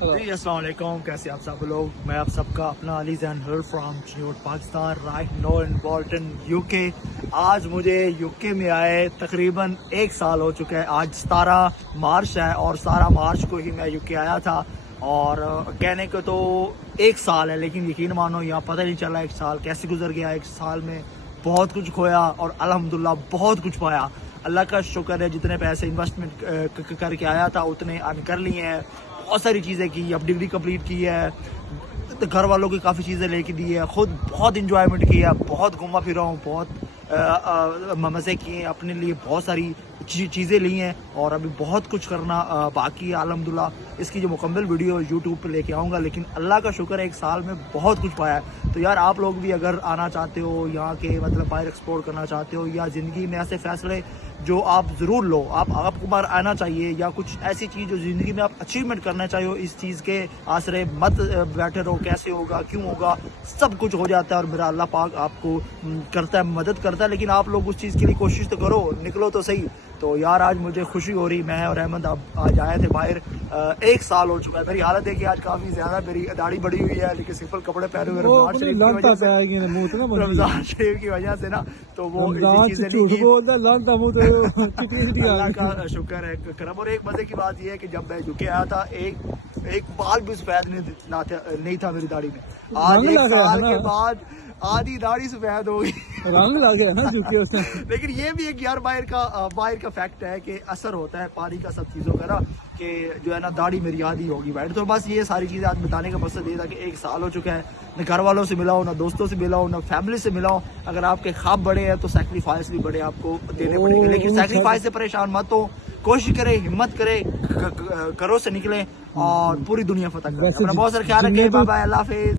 جی السلام علیکم، کیسے آپ سب لوگ؟ میں آپ سب کا اپنا Ali Zain here from Chiniot Pakistan, right now in Bolton U K. آج مجھے یو کے میں آئے تقریباً 1 سال ہو چکا ہے۔ آج 17 مارچ ہے اور 17 مارچ کو ہی میں یو کے آیا تھا، اور کہنے کو تو 1 سال ہے، لیکن یقین مانو یہاں پتہ نہیں چلا 1 سال کیسے گزر گیا۔ 1 سال میں بہت کچھ کھویا اور الحمدللہ بہت کچھ پایا۔ اللہ کا شکر ہے، جتنے پیسے انویسٹمنٹ کر کے آیا تھا اتنے ارن کر لیے ہیں۔ بہت ساری چیزیں کی، اب ڈگری کمپلیٹ کی ہے، گھر والوں کی کافی چیزیں لے کے دی ہے، خود بہت انجوائمنٹ کی ہے، بہت گھوما پھرا ہوں، بہت مزے کیے ہیں، اپنے لیے بہت ساری چیزیں لی ہیں، اور ابھی بہت کچھ کرنا باقی ہے الحمدللہ۔ اس کی جو مکمل ویڈیو یوٹیوب پہ لے کے آؤں گا، لیکن اللہ کا شکر ہے 1 سال میں بہت کچھ پایا ہے۔ تو یار آپ لوگ بھی اگر آنا چاہتے ہو یہاں کے، مطلب باہر ایکسپلور کرنا چاہتے ہو، یا زندگی میں ایسے فیصلے جو آپ ضرور لو، آپ کو باہر آنا چاہیے، یا کچھ ایسی چیز جو زندگی میں آپ اچیومنٹ کرنا چاہیے ہو، اس چیز کے آسرے مت بیٹھے رہو، کیسے ہوگا، کیوں ہوگا، سب کچھ ہو جاتا ہے، اور میرا اللہ پاک آپ کو کرتا ہے، مدد کرتا ہے، لیکن آپ لوگ اس چیز کے لیے کوشش تو کرو، نکلو تو صحیح۔ تو یار آج مجھے خوشی ہو رہی، میں اور احمد آج آئے تھے باہر۔ 1 سال ہو چکا ہے، میری حالت ہے کہ آج کافی زیادہ میری داڑھی بڑی ہوئی ہے، لیکن سمپل کپڑے پہنے ہوئے رمضان شریف کی وجہ سے، رمضان شریف کی وجہ سے نا، تو وہ چیزیں نہیں کی۔ اللہ کا شکر ہے کرم۔ اور ایک مزے کی بات یہ ہے کہ جب میں جھکے آیا تھا، ایک بال بھی سفید نہیں تھا میری داڑھی میں۔ آج 1 سال کے بعد آدھی داڑھی سفید ہو گئی، رنگ لگ گیا نا جھکے اس نے۔ لیکن یہ بھی ایک یار باہر کا فیکٹ ہے کہ اثر ہوتا ہے پانی کا، سب چیزوں کا نا، کہ جو ہے نا داڑھی میری آدھی ہوگی بھائی۔ تو بس یہ ساری چیزیں آج بتانے کا مقصد یہ تھا کہ 1 سال ہو چکا ہے، نہ گھر والوں سے ملا ہوں، نہ دوستوں سے ملا ہوں، نہ فیملی سے ملا ہوں۔ اگر آپ کے خواب بڑے ہیں تو سیکریفائس بھی بڑے آپ کو دینے پڑیں گے، لیکن سیکریفائس سے پریشان مت ہو، کوشش کرے، ہمت کرے، گھروں سے نکلیں اور پوری دنیا فتح کریں۔ اپنا بہت سارا خیال رکھیں، بائے بائے، اللہ حافظ۔